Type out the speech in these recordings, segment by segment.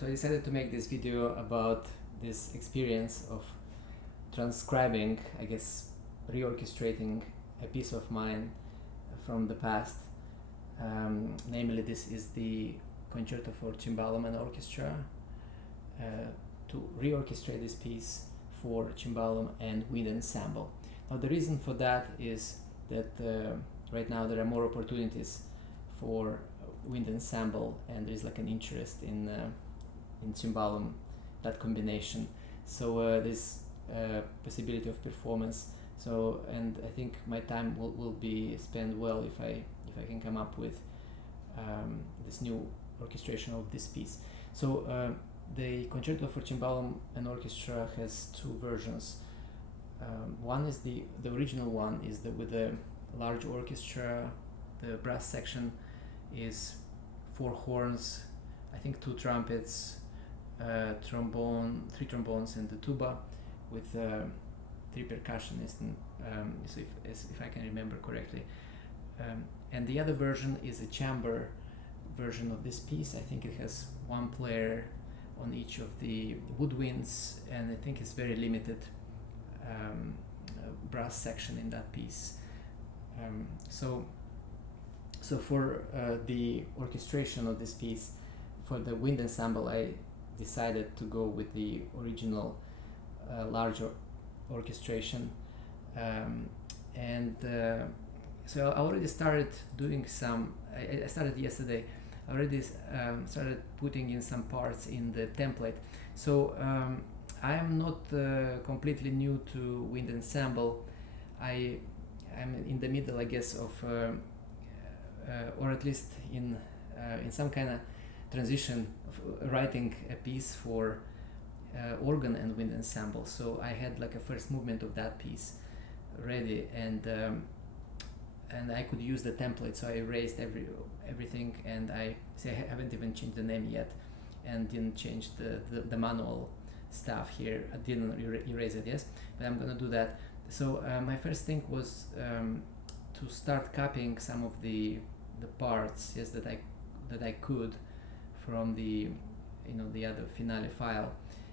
So I decided to make this video about this experience of transcribing, I guess, reorchestrating a piece of mine from the past. Namely, this is the Concerto for Cimbalom and Orchestra, to reorchestrate this piece for cimbalom and wind ensemble. Now the reason for that is that right now there are more opportunities for wind ensemble, and there is like an interest in cimbalom, that combination. So there's possibility of performance. So, and I think my time will be spent well if I can come up with this new orchestration of this piece. So the Concerto for Cimbalom and Orchestra has two versions. One is the original one is with the large orchestra. The brass section is 4 horns, I think 2 trumpets, trombone, 3 trombones, and the tuba, with 3 percussionists, and so if I can remember correctly. And the other version is a chamber version of this piece. I think it has 1 player on each of the woodwinds, and I think it's very limited brass section in that piece. So for the orchestration of this piece, for the wind ensemble, I decided to go with the original larger orchestration, so I already started doing some. I started yesterday. I already started putting in some parts in the template. So I am not completely new to wind ensemble. I'm in the middle, I guess, of or at least in some kind of transition of writing a piece for organ and wind ensemble. So I had like a first movement of that piece ready, and I could use the template. So I erased everything, and I haven't even changed the name yet, and didn't change the manual stuff here. I didn't erase it, yes, but I'm gonna do that. So my first thing was to start copying some of the parts, yes, that I could from the other finale file,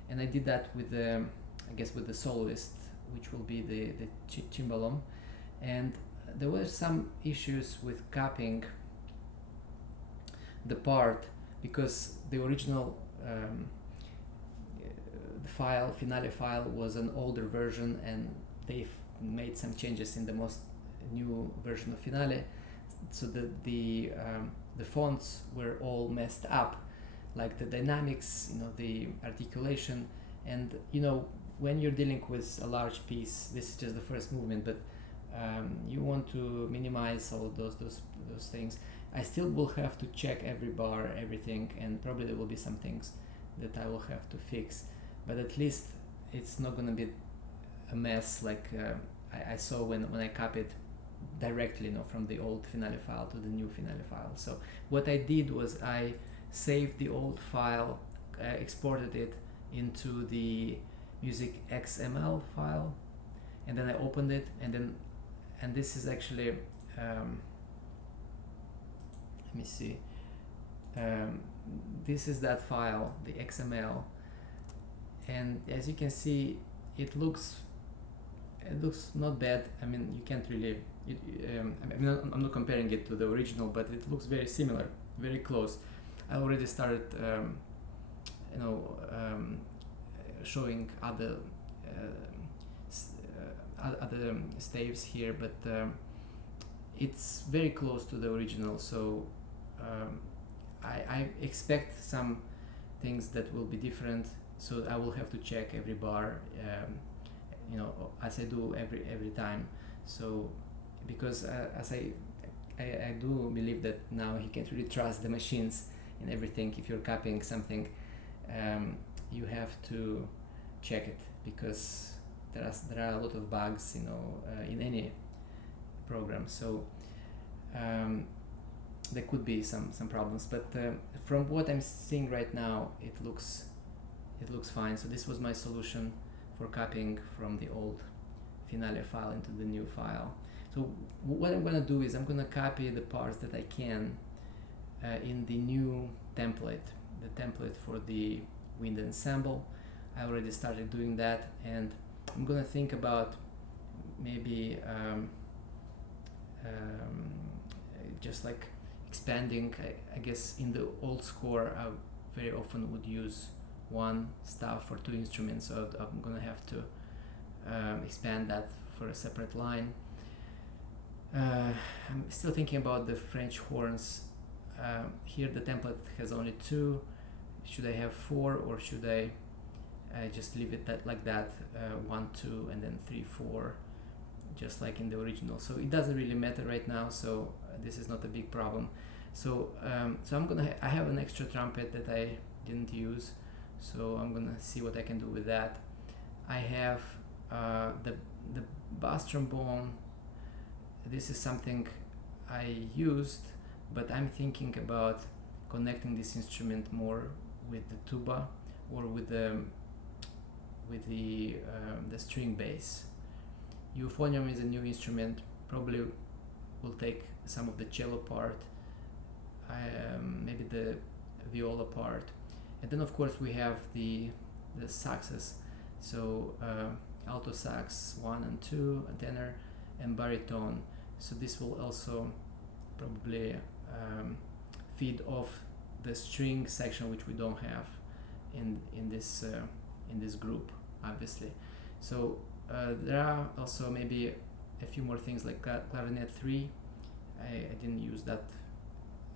and I did that with the soloist, which will be the cimbalom. And there were some issues with copying the part, because the original finale file was an older version, and they've made some changes in the most new version of finale, so the fonts were all messed up, like the dynamics, the articulation. And when you're dealing with a large piece, this is just the first movement, but you want to minimize all those things. I still will have to check every bar, everything, and probably there will be some things that I will have to fix, but at least it's not going to be a mess like I saw when I copied directly from the old finale file to the new finale file. So what I did was I saved the old file, exported it into the music XML file, and then I opened it, and this is actually let me see, this is that file, the XML, and as you can see, it looks not bad. I mean, you can't really I'm not comparing it to the original, but it looks very similar, very close. I already started showing other staves here, but it's very close to the original. So I expect some things that will be different, so I will have to check every bar, as I do every time. So because as I do believe that now you can't really trust the machines in everything. If you're copying something, you have to check it, because there are a lot of bugs, in any program. So there could be some problems, but from what I'm seeing right now, it looks fine. So this was my solution for copying from the old finale file into the new file. So what I'm gonna do is I'm gonna copy the parts that I can in the new template, the template for the Wind Ensemble. I already started doing that, and I'm gonna think about maybe just like expanding. I guess in the old score I very often would use one staff for two instruments, so I'm gonna have to expand that for a separate line. I'm still thinking about the French horns. Here the template has only two. Should I have four, or should I just leave it like that, 1, 2, and then 3, 4, just like in the original? So it doesn't really matter right now, so this is not a big problem. So I'm gonna I have an extra trumpet that I didn't use, so I'm gonna see what I can do with that. I have the bass trombone. This is something I used, but I'm thinking about connecting this instrument more with the tuba or with the string bass. Euphonium is a new instrument, probably will take some of the cello part, maybe the viola part, and then of course we have the saxes, so alto sax 1 and 2, a tenor, and baritone. So this will also probably feed off the string section, which we don't have in this group, obviously. So there are also maybe a few more things like clarinet 3. I didn't use that.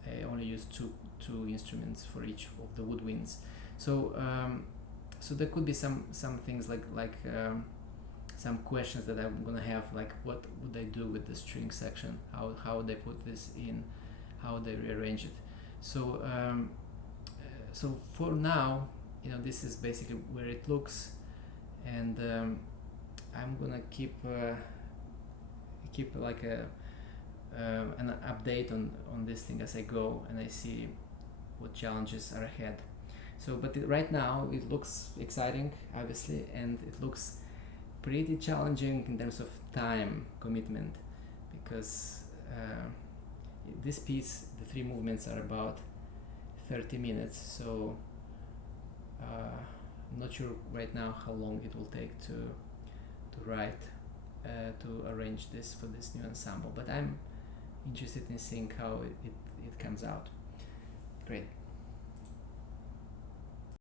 I only used two instruments for each of the woodwinds. So so there could be some things like some questions that I'm gonna have, like what would I do with the string section? How would I put this in? How would I rearrange it? So so for now, this is basically where it looks, and I'm gonna keep like an update on this thing as I go, and I see what challenges are ahead. So, but right now it looks exciting, obviously, and it looks pretty challenging in terms of time commitment, because this piece, the 3 movements, are about 30 minutes, so I'm not sure right now how long it will take to write, to arrange this for this new ensemble, but I'm interested in seeing how it comes out. Great.